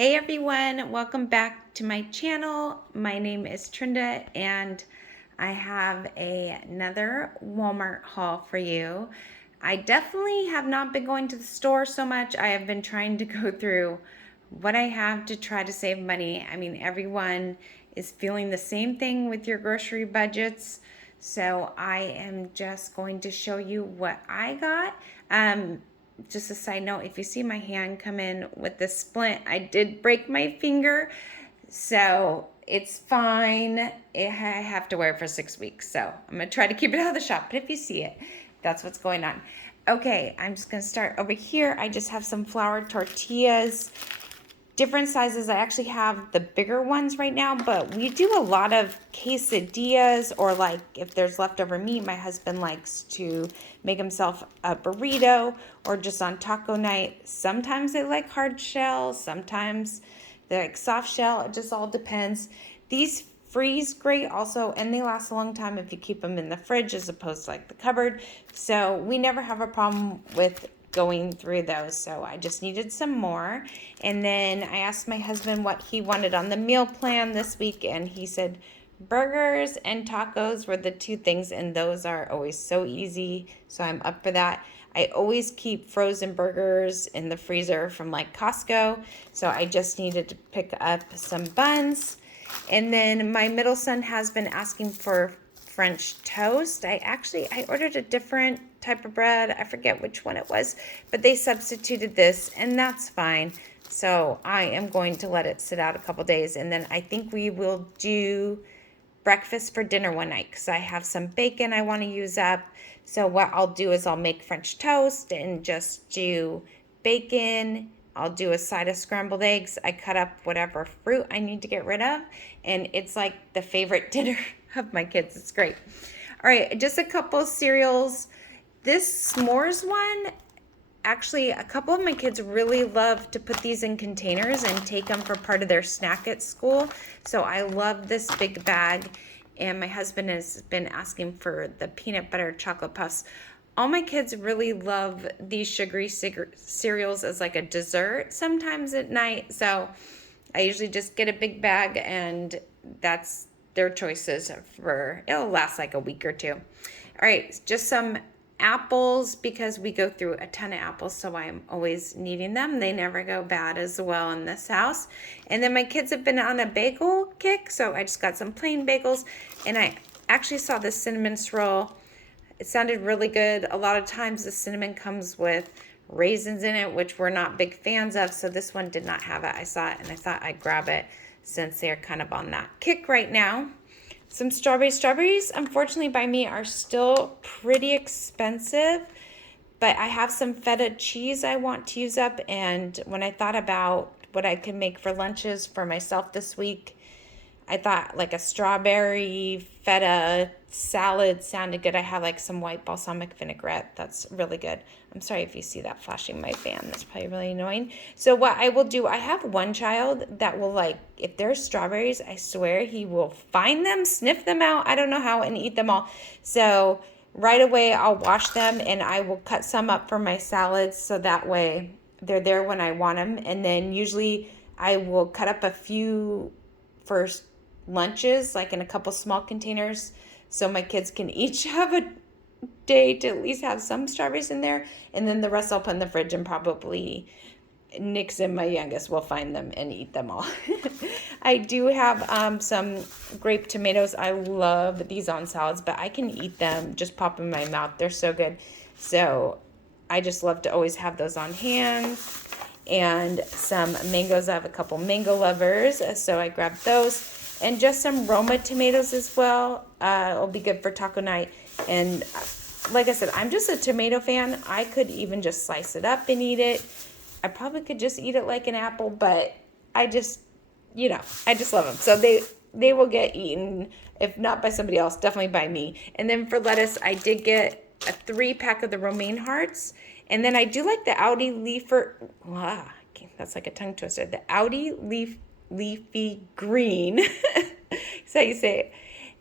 Hey everyone, welcome back to my channel. My name is Trinda and I have another Walmart haul for you. I definitely have not been going to the store so much. I have been trying to go through what I have to try to save money. I mean, everyone is feeling the same thing with your grocery budgets. So I am just going to show you what I got. Just a side note, if you see my hand come in with this splint, I did break my finger, so it's fine. I have to wear it for 6 weeks, so I'm gonna try to keep it out of the shop, but if you see it, that's what's going on. Okay, I'm just gonna start over here. I just have some flour tortillas, different sizes. I actually have the bigger ones right now, but we do a lot of quesadillas, or like if there's leftover meat, my husband likes to make himself a burrito, or just on taco night. Sometimes they like hard shell, sometimes they like soft shell. It just all depends. These freeze great also, and they last a long time if you keep them in the fridge as opposed to like the cupboard. So we never have a problem with going through those. So I just needed some more. And then I asked my husband what he wanted on the meal plan this week, and he said burgers and tacos were the two things, and those are always so easy. So I'm up for that. I always keep frozen burgers in the freezer from like Costco. So I just needed to pick up some buns. And then my middle son has been asking for French toast. I ordered a different type of bread. I forget which one it was, but they substituted this, and that's fine. So I am going to let it sit out a couple days, and then I think we will do breakfast for dinner one night because I have some bacon I want to use up. So what I'll do is I'll make French toast and just do bacon. I'll do a side of scrambled eggs. I cut up whatever fruit I need to get rid of, and it's like the favorite dinner of my kids. It's great. All right, just a couple cereals. This s'mores one, actually, a couple of my kids really love to put these in containers and take them for part of their snack at school. So I love this big bag, and my husband has been asking for the peanut butter chocolate puffs. All my kids really love these sugary cereals as like a dessert sometimes at night. So I usually just get a big bag, and that's their choices for, it'll last like a week or two. All right, just some apples because we go through a ton of apples, so I'm always needing them. They never go bad as well in this house. And then my kids have been on a bagel kick, so I just got some plain bagels, and I actually saw the cinnamon swirl. It sounded really good. A lot of times the cinnamon comes with raisins in it, which we're not big fans of, so this one did not have it. I saw it and I thought I'd grab it since they're kind of on that kick right now. Some strawberries. Strawberries, unfortunately, by me are still pretty expensive, but I have some feta cheese I want to use up, and when I thought about what I could make for lunches for myself this week, I thought like a strawberry feta salad sounded good. I have like some white balsamic vinaigrette. That's really good. I'm sorry if you see that flashing my fan. That's probably really annoying. So what I will do, I have one child that will like, if there's strawberries, I swear he will find them, sniff them out, I don't know how, and eat them all. So right away I'll wash them, and I will cut some up for my salads so that way they're there when I want them. And then usually I will cut up a few for lunches, like in a couple small containers, so my kids can each have a day to at least have some strawberries in there, and then the rest I'll put in the fridge, and probably Nixon, my youngest, will find them and eat them all. I do have some grape tomatoes. I love these on salads, but I can eat them, just pop in my mouth. They're so good. So I just love to always have those on hand. And some mangoes. I have a couple mango lovers, so I grabbed those. And just some Roma tomatoes as well. It'll be good for taco night. And like I said, I'm just a tomato fan. I could even just slice it up and eat it. I probably could just eat it like an apple, but I just, I just love them. So they will get eaten, if not by somebody else, definitely by me. And then for lettuce, I did get a 3-pack of the romaine hearts. And then I do like the Audi that's like a tongue twister. The Audi leafy green. That's how you say it.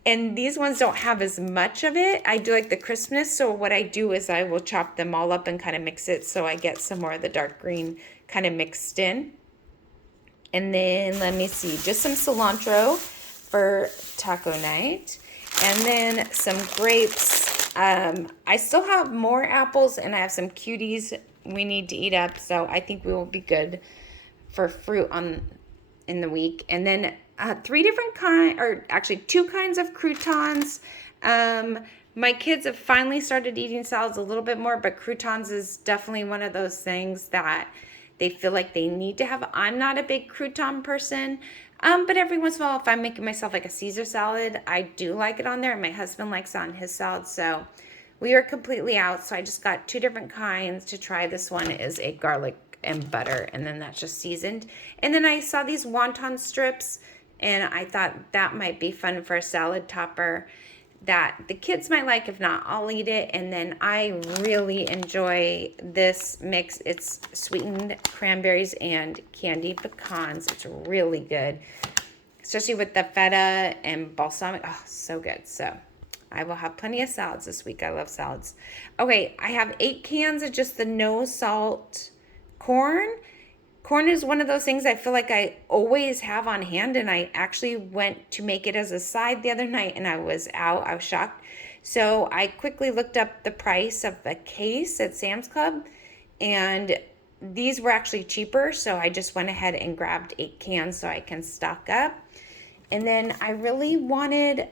And these ones don't have as much of it. I do like the crispness, so what I do is I will chop them all up and kind of mix it so I get some more of the dark green kind of mixed in. And then let me see, just some cilantro for taco night. And then some grapes. I still have more apples and I have some cuties we need to eat up. So I think we will be good for fruit in the week. And then three different or actually two kinds of croutons. My kids have finally started eating salads a little bit more, but croutons is definitely one of those things that they feel like they need to have. I'm not a big crouton person, but every once in a while, if I'm making myself like a Caesar salad, I do like it on there. And my husband likes it on his salad, so we are completely out. So I just got two different kinds to try. This one is a garlic and butter, and then that's just seasoned. And then I saw these wonton strips, and I thought that might be fun for a salad topper that the kids might like. If not, I'll eat it. And then I really enjoy this mix. It's sweetened cranberries and candied pecans. It's really good, especially with the feta and balsamic. Oh, so good. So I will have plenty of salads this week. I love salads. Okay, I have 8 cans of just the no salt corn. Corn is one of those things I feel like I always have on hand, and I actually went to make it as a side the other night and I was out. I was shocked. So I quickly looked up the price of a case at Sam's Club, and these were actually cheaper. So I just went ahead and grabbed 8 cans so I can stock up. And then I really wanted,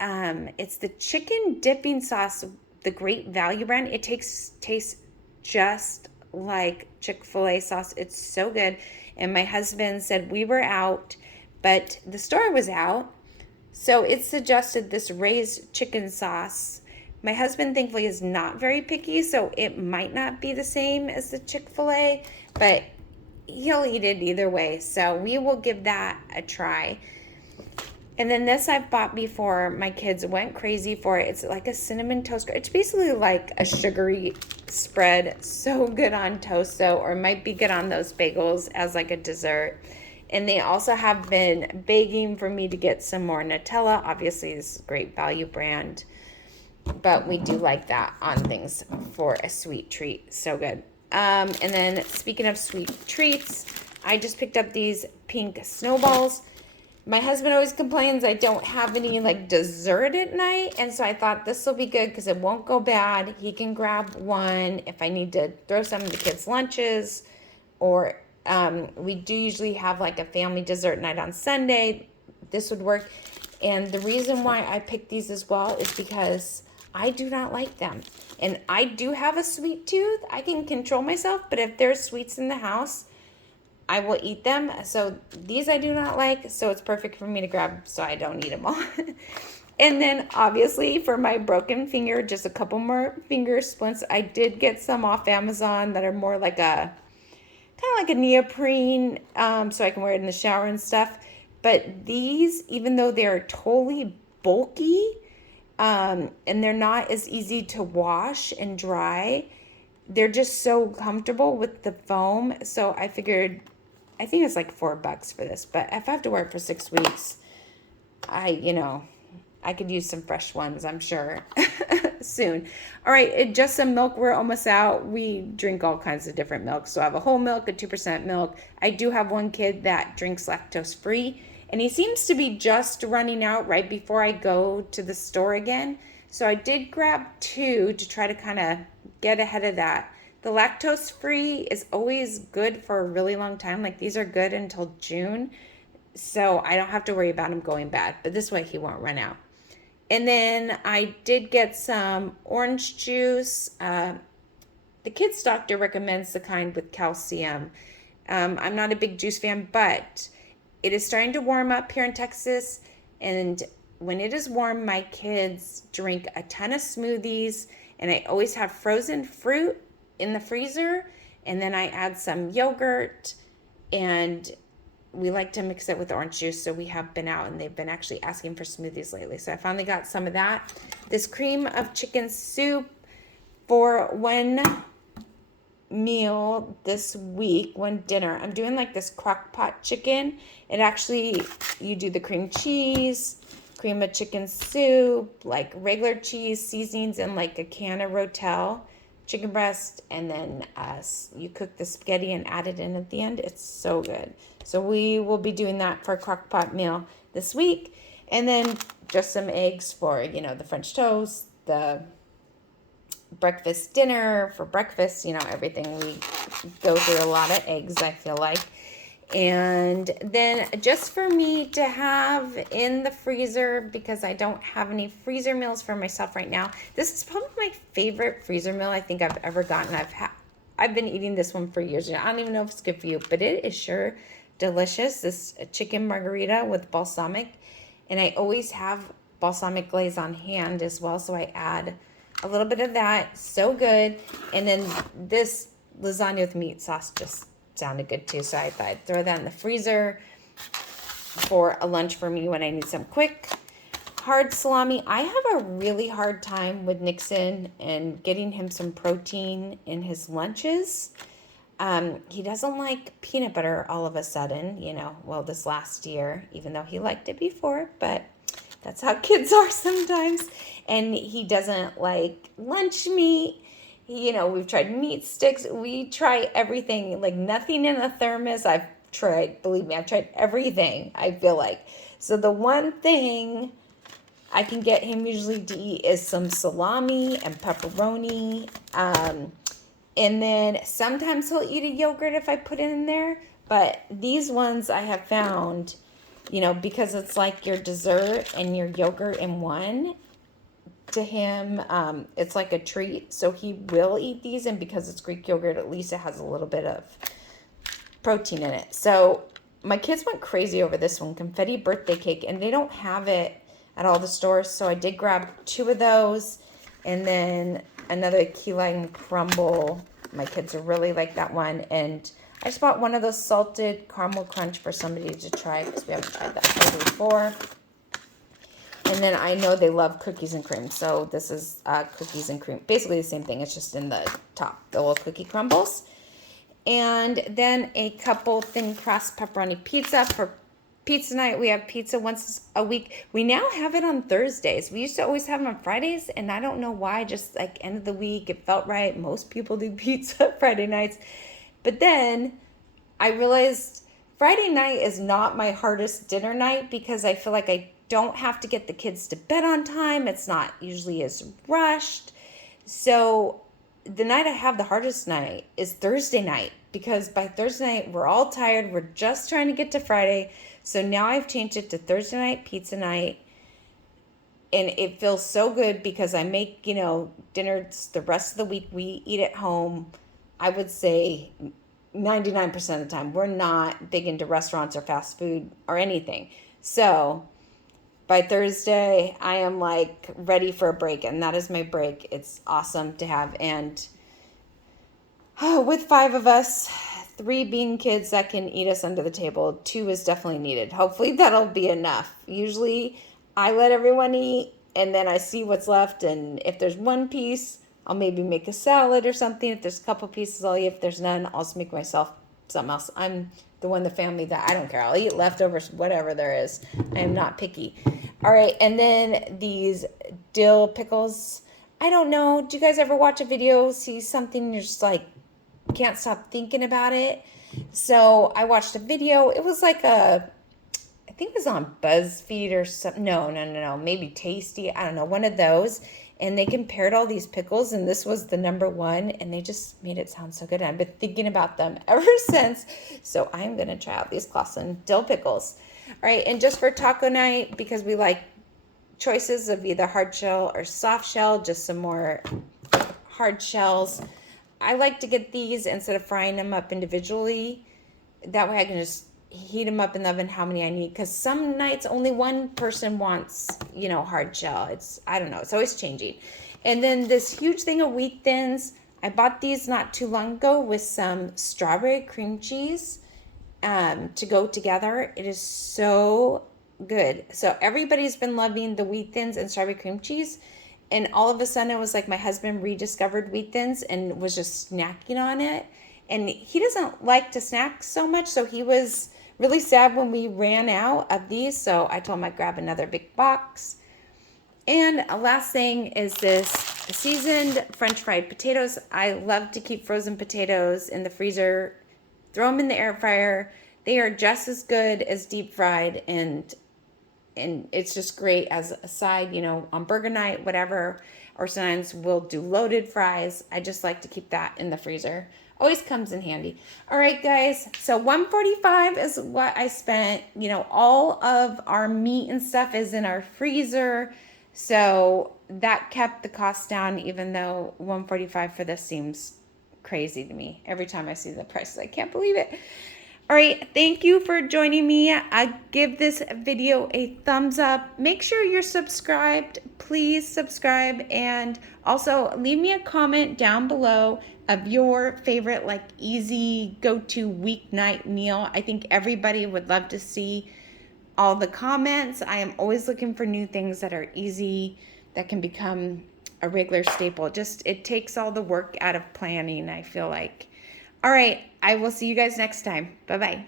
it's the chicken dipping sauce, the Great Value brand. It tastes just like Chick-fil-A sauce. It's so good. And my husband said we were out, but the store was out. So it suggested this raised chicken sauce. My husband thankfully is not very picky, so it might not be the same as the Chick-fil-A, but he'll eat it either way. So we will give that a try. And then this I've bought before. My kids went crazy for it. It's like a cinnamon toast. It's basically like a sugary spread. So good on toast, though, or might be good on those bagels as like a dessert. And they also have been begging for me to get some more Nutella. Obviously, this is a Great Value brand, but we do like that on things for a sweet treat. So good. And then speaking of sweet treats, I just picked up these pink snowballs. My husband always complains I don't have any like dessert at night, and so I thought this will be good because it won't go bad. He can grab one if I need to throw some in the kids' lunches, or we do usually have like a family dessert night on Sunday. This would work. And the reason why I picked these as well is because I do not like them. And I do have a sweet tooth. I can control myself, but if there's sweets in the house, I will eat them. So these I do not like, so it's perfect for me to grab so I don't eat them all. And then obviously for my broken finger, just a couple more finger splints. I did get some off Amazon that are more like a kind of like a neoprene, so I can wear it in the shower and stuff. But these, even though they're totally bulky, and they're not as easy to wash and dry, they're just so comfortable with the foam. So I figured, I think it's like $4 for this, but if I have to wear it for 6 weeks, I could use some fresh ones, I'm sure, soon. All right, just some milk. We're almost out. We drink all kinds of different milks. So I have a whole milk, a 2% milk. I do have one kid that drinks lactose free, and he seems to be just running out right before I go to the store again. So I did grab 2 to try to kind of get ahead of that. The lactose free is always good for a really long time. Like these are good until June. So I don't have to worry about him going bad. But this way he won't run out. And then I did get some orange juice. The kids doctor recommends the kind with calcium. I'm not a big juice fan, but it is starting to warm up here in Texas. And when it is warm, my kids drink a ton of smoothies. And I always have frozen fruit in the freezer, and then I add some yogurt, and we like to mix it with orange juice. So we have been out and they've been actually asking for smoothies lately. So I finally got some of that. This cream of chicken soup for one meal this week, one dinner. I'm doing like this crock pot chicken. It actually, you do the cream cheese, cream of chicken soup, like regular cheese, seasonings, and like a can of Rotel chicken breast, and then you cook the spaghetti and add it in at the end. It's so good. So we will be doing that for a crock pot meal this week. And then just some eggs for, the French toast, the breakfast dinner for breakfast, everything. We go through a lot of eggs, I feel like. And then just for me to have in the freezer, because I don't have any freezer meals for myself right now. This is probably my favorite freezer meal I think I've ever gotten. I've been eating this one for years. I don't even know if it's good for you, but it is sure delicious. This chicken margarita with balsamic. And I always have balsamic glaze on hand as well, so I add a little bit of that. So good. And then this lasagna with meat sauce just sounded good too, so I thought I'd throw that in the freezer for a lunch for me when I need some quick hard salami. I have a really hard time with Nixon and getting him some protein in his lunches. He doesn't like peanut butter all of a sudden, this last year, even though he liked it before, but that's how kids are sometimes. And he doesn't like lunch meat. We've tried meat sticks. We try everything, like nothing in a thermos. Believe me, I've tried everything, I feel like. So the one thing I can get him usually to eat is some salami and pepperoni. And then sometimes he'll eat a yogurt if I put it in there. But these ones I have found, because it's like your dessert and your yogurt in one, to him, it's like a treat. So he will eat these. And because it's Greek yogurt, at least it has a little bit of protein in it. So my kids went crazy over this one, confetti birthday cake. And they don't have it at all the stores. So I did grab 2 of those. And then another key lime crumble. My kids really like that one. And I just bought one of those salted caramel crunch for somebody to try because we haven't tried that before. And then I know they love cookies and cream. So this is cookies and cream. Basically the same thing. It's just in the top, the little cookie crumbles. And then a couple thin crust pepperoni pizza for pizza night. We have pizza once a week. We now have it on Thursdays. We used to always have it on Fridays, and I don't know why. Just like end of the week, it felt right. Most people do pizza Friday nights. But then I realized Friday night is not my hardest dinner night because I feel like I don't have to get the kids to bed on time. It's not usually as rushed. So the night I have the hardest night is Thursday night because by Thursday night, we're all tired. We're just trying to get to Friday. So now I've changed it to Thursday night, pizza night. And it feels so good because I make, dinners the rest of the week. We eat at home. I would say 99% of the time. We're not big into restaurants or fast food or anything. So by Thursday, I am like ready for a break. And that is my break. It's awesome to have. And with 5 of us, 3 being kids that can eat us under the table, 2 is definitely needed. Hopefully that'll be enough. Usually I let everyone eat and then I see what's left. And if there's 1 piece, I'll maybe make a salad or something. If there's a couple pieces, I'll eat. If there's none, I'll just make myself something else. I'm the one in the family that I don't care. I'll eat leftovers, whatever there is. I am not picky. All right. And then these dill pickles. I don't know. Do you guys ever watch a video, see something, and you're just like, can't stop thinking about it? So I watched a video. It was like I think it was on BuzzFeed or something. No. Maybe Tasty. I don't know. One of those. And they compared all these pickles, and this was the number 1, and they just made it sound so good. I've been thinking about them ever since. So I'm going to try out these Clausen dill pickles. All right, and just for taco night, because we like choices of either hard shell or soft shell, just some more hard shells. I like to get these instead of frying them up individually. That way I can just heat them up in the oven how many I need, because some nights only one person wants, hard shell. I don't know. It's always changing. And then this huge thing of wheat thins. I bought these not too long ago with some strawberry cream cheese to go together. It is so good. So everybody's been loving the wheat thins and strawberry cream cheese. And all of a sudden it was like my husband rediscovered wheat thins and was just snacking on it. And he doesn't like to snack so much, so he was really sad when we ran out of these. So I told him I'd grab another big box. And a last thing is this seasoned French fried potatoes. I love to keep frozen potatoes in the freezer. Throw them in the air fryer. They are just as good as deep fried, and it's just great as a side, on burger night, whatever. Or sometimes we'll do loaded fries. I just like to keep that in the freezer. Always comes in handy. All right, guys. So $145 is what I spent. All of our meat and stuff is in our freezer. So that kept the cost down, even though $145 for this seems crazy to me. Every time I see the prices, I can't believe it. All right, thank you for joining me. I give this video a thumbs up. Make sure you're subscribed. Please subscribe, and also leave me a comment down below of your favorite easy go-to weeknight meal. I think everybody would love to see all the comments. I am always looking for new things that are easy, that can become a regular staple. It takes all the work out of planning, I feel like. All right, I will see you guys next time. Bye-bye.